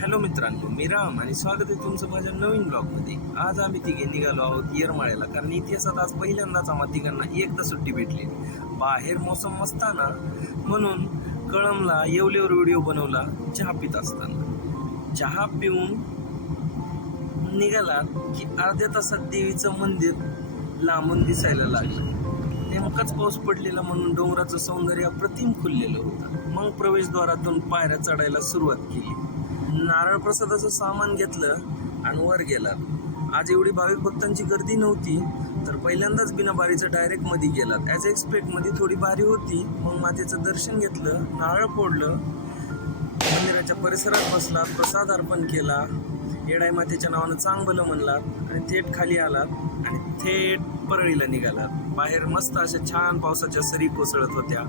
Hello मित्रांनो, मी राम आणि स्वागत आहे तुमचं माझ्या नवीन ब्लॉगमध्ये. आज आम्ही तिघे निघालो आहोत येरमाळ्याला, कारण इतिहासात आज पहिल्यांदाच आम्हा तिघांना एकदा सुट्टी भेटली. बाहेर मोसम मस्ताना म्हणून कळमला येवल्यावर व्हिडिओ बनवला चहा पित असताना. चहा पिऊन निघाला की अर्ध्या तासात देवीचं मंदिर लांबून दिसायला लागलं. नेमकाच पाऊस पडलेला म्हणून डोंगराचं सौंदर्य अप्रतिम खुललेलं होतं. मग प्रवेशद्वारातून पायऱ्या चढायला सुरुवात केली. नारळ प्रसादाचं सामान घेतलं आणि वर गेला. आज एवढी भाविक भक्तांची गर्दी नव्हती, तर पहिल्यांदाच बिना बारीचं डायरेक्ट मध्ये गेला. ॲज एक्सपेक्ट मध्ये थोडी बारी होती. मग मातेचं दर्शन घेतलं, नारळ फोडलं, मंदिराच्या परिसरात बसला, प्रसाद अर्पण केला, येडाई मातेच्या नावानं चांगलं म्हणलात आणि थेट खाली आलात आणि थेट परळीला निघालात. बाहेर मस्त अशा छान पावसाच्या सरी कोसळत होत्या.